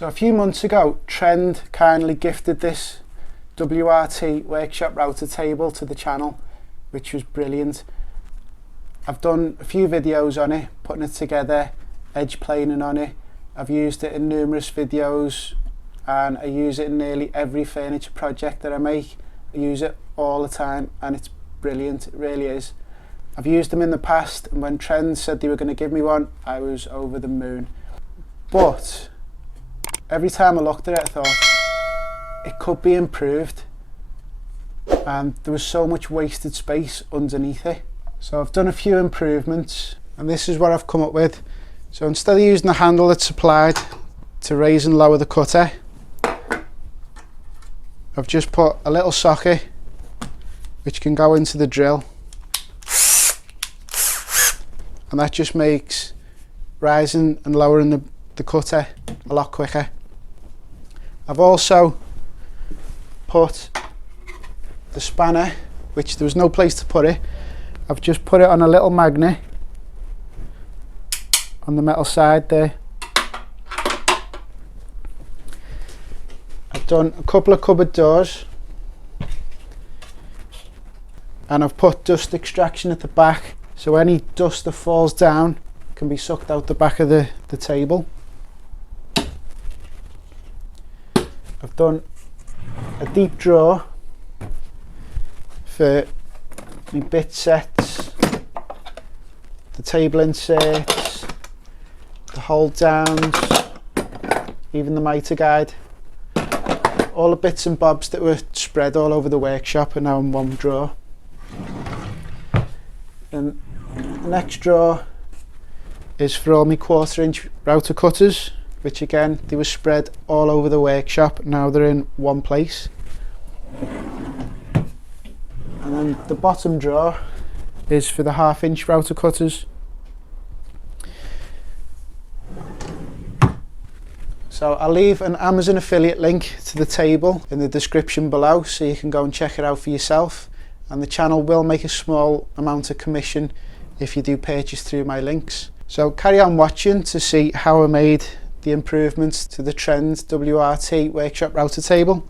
So a few months ago, Trend kindly gifted this WRT workshop router table to the channel, which was brilliant. I've done a few videos on it, putting it together, edge planing on it. I've used it in numerous videos and I use it in nearly every furniture project that I make. I use it all the time and it's brilliant, it really is. I've used them in the past, and when Trend said they were going to give me one, I was over the moon. But every time I looked at it, I thought it could be improved, and there was so much wasted space underneath it. So I've done a few improvements, and this is what I've come up with. So instead of using the handle that's supplied to raise and lower the cutter, I've just put a little socket which can go into the drill, and that just makes rising and lowering the cutter a lot quicker. I've also put the spanner, which there was no place to put it, I've just put it on a little magnet on the metal side there. I've done a couple of cupboard doors, and I've put dust extraction at the back, so any dust that falls down can be sucked out the back of the table. I've done a deep drawer for my bit sets, the table inserts, the hold downs, even the mitre guide. All the bits and bobs that were spread all over the workshop are now in one drawer. And the next drawer is for all my 1/4 inch router cutters, which again, they were spread all over the workshop. Now they're in one place. And then the bottom drawer is for the 1/2 inch router cutters. So I'll leave an Amazon affiliate link to the table in the description below, so you can go and check it out for yourself. And the channel will make a small amount of commission if you do purchase through my links. So carry on watching to see how I made the improvements to the Trend WRT workshop router table.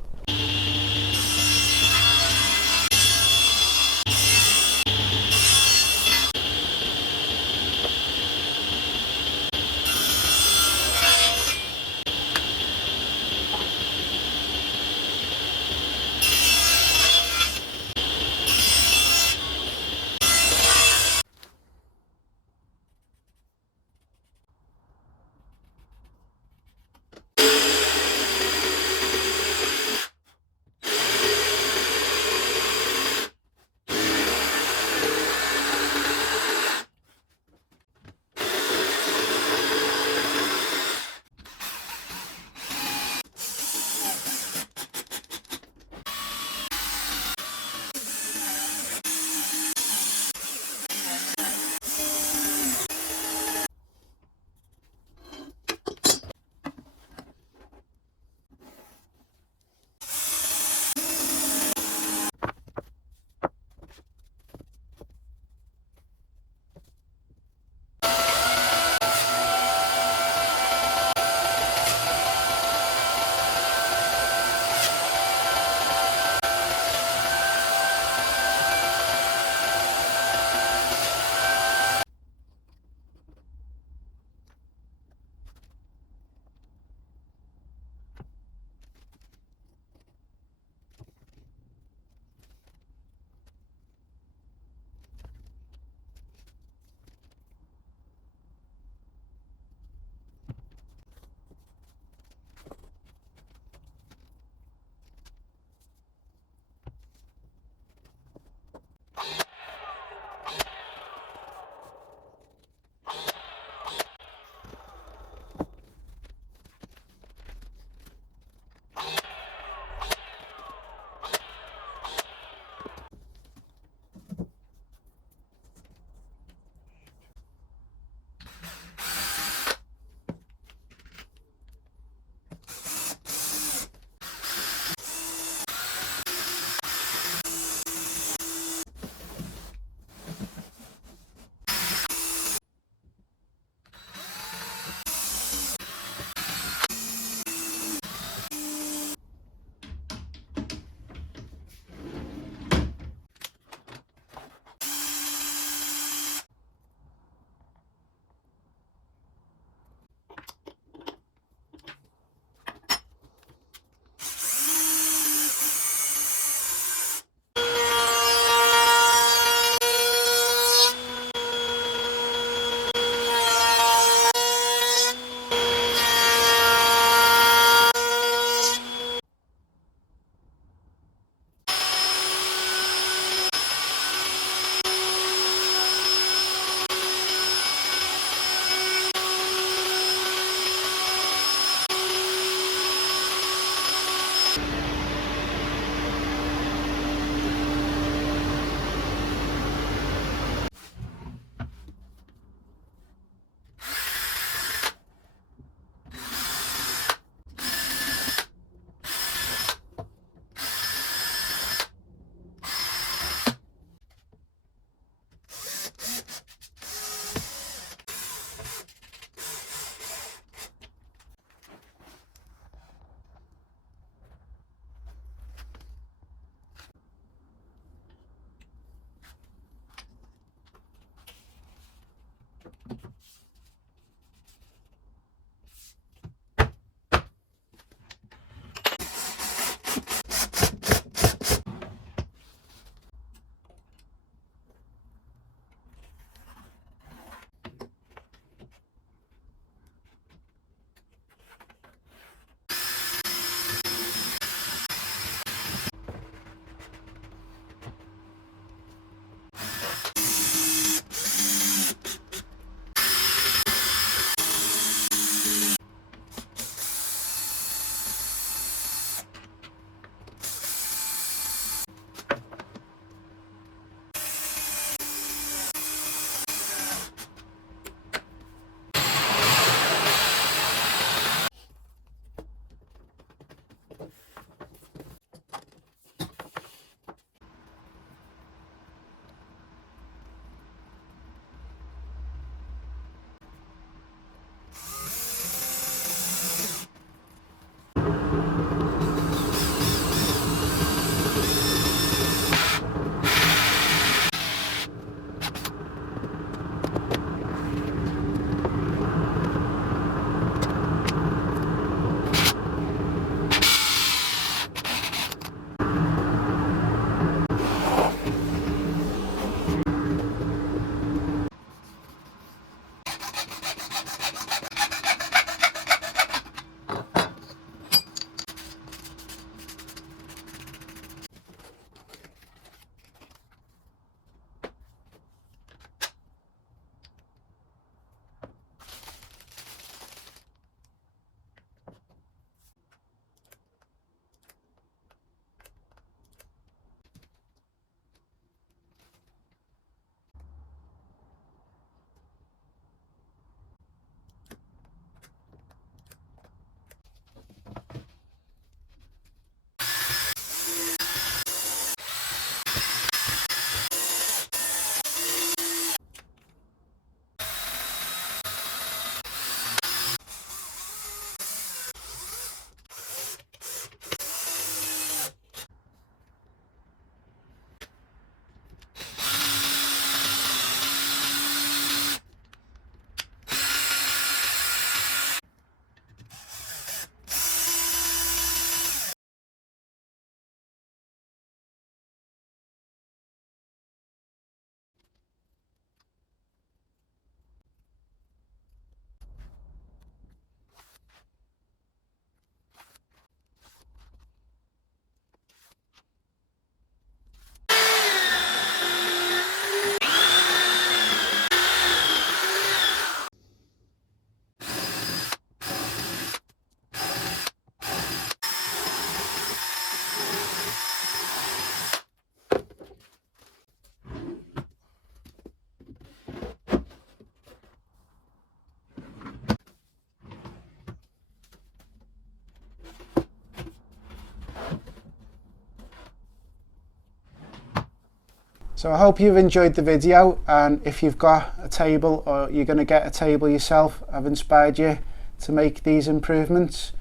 So I hope you've enjoyed the video, and if you've got a table or you're going to get a table yourself, I've inspired you to make these improvements.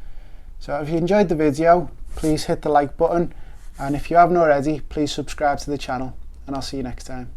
So if you enjoyed the video, please hit the like button, and if you haven't already, please subscribe to the channel, and I'll see you next time.